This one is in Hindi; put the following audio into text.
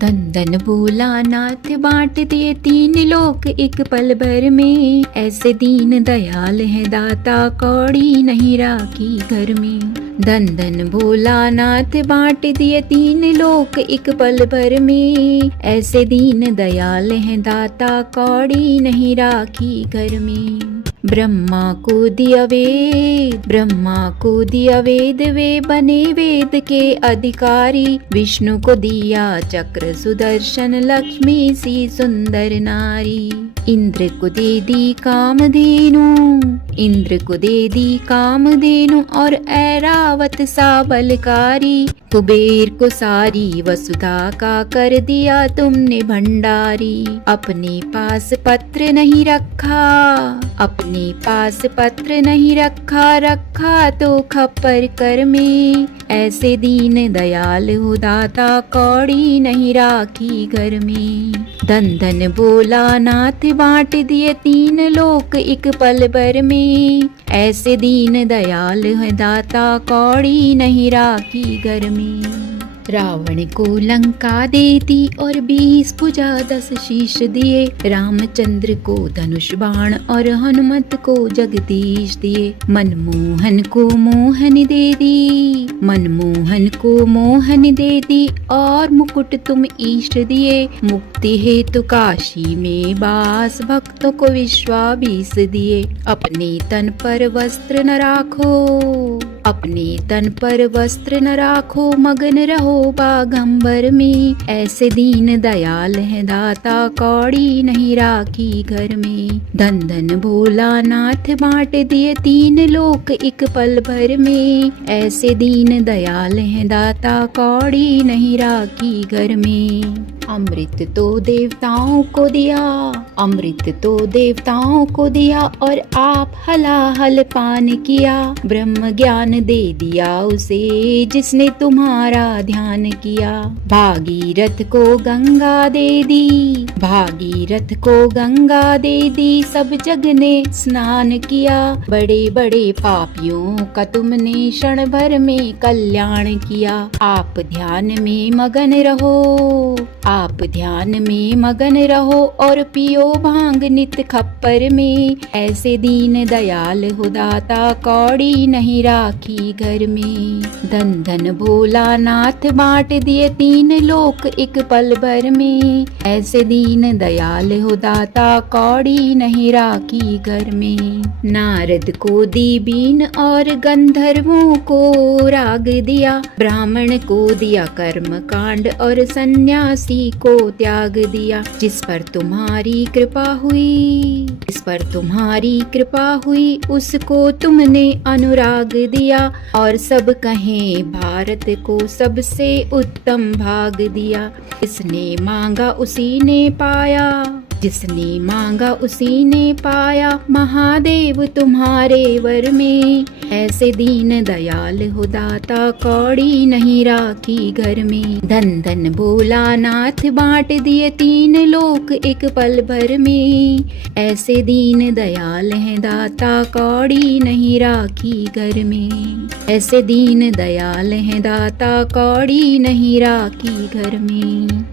धन धन भोला नाथ बांट दिए तीन लोक एक पल भर में। ऐसे दीन दयाल है दाता कौड़ी नहीं राखी घर में। धन धन भोला नाथ बांट दिए तीन लोक एक पल भर में। ऐसे दीन दयाल है दाता कौड़ी नहीं राखी घर में। ब्रह्मा को दिया वेद वे बने वेद के अधिकारी। विष्णु को दिया चक्र सुदर्शन लक्ष्मी सी सुंदर नारी। इंद्र को दे दी कामधेनु और ऐरावत सा बलकारी। कुबेर को सारी वसुधा का कर दिया तुमने भंडारी। अपने पास पत्र नहीं रखा रखा तो खप्पर कर में। ऐसे दीन दयाल हो दाता कौड़ी नहीं राखी घर में। धन धन भोला नाथ बांट दिए तीन लोक एक पल भर में। ऐसे दीन दयाल है दाता कौड़ी नहीं राखी घर में। रावण को लंका दे दी और 20 भुजा 10 शीश दिए। रामचंद्र को धनुष बाण और हनुमत को जगदीश दिए। मनमोहन को मोहन दे दी और मुकुट तुम ईष्ट दिए। मुक्ति हेतु काशी में बास भक्तों को विश्वाभीष दिए। अपने तन पर वस्त्र न राखो मगन रहो बागंबर में। ऐसे दीन दयाल है दाता कौड़ी नहीं राखी घर में। धन धन भोला नाथ बांट दिए तीन लोक एक पल भर में। ऐसे दीन दयाल है दाता कौड़ी नहीं राखी घर में। अमृत तो देवताओं को दिया और आप हलाहल पान किया। ब्रह्म ज्ञान दे दिया उसे जिसने तुम्हारा ध्यान किया। भागीरथ को गंगा दे दी सब जग ने स्नान किया। बड़े बड़े पापियों का तुमने क्षण भर में कल्याण किया। आप ध्यान में मगन रहो और पियो भांग नित खप्पर में। ऐसे दीन दयाल हो दाता कौड़ी नहीं राखी घर में। धन धन भोला नाथ बांट दिए तीन लोक एक पल भर में। ऐसे दीन दयाल हो दाता कौड़ी नहीं राखी घर में। नारद को दी बीन और गंधर्वों को राग दिया। ब्राह्मण को दिया कर्म कांड और सन्यासी को त्याग दिया। जिस पर तुम्हारी कृपा हुई उसको तुमने अनुराग दिया। और सब कहें भारत को सबसे उत्तम भाग दिया। जिसने मांगा उसी ने पाया महादेव तुम्हारे वर में। ऐसे दीन दयाल हो दाता कौड़ी नहीं राखी घर में। धन धन भोला नाथ बांट दिए तीन लोक एक पल भर में। ऐसे दीन दयाल है दाता कौड़ी नहीं राखी घर में। ऐसे दीन दयाल है दाता कौड़ी नहीं राखी घर में।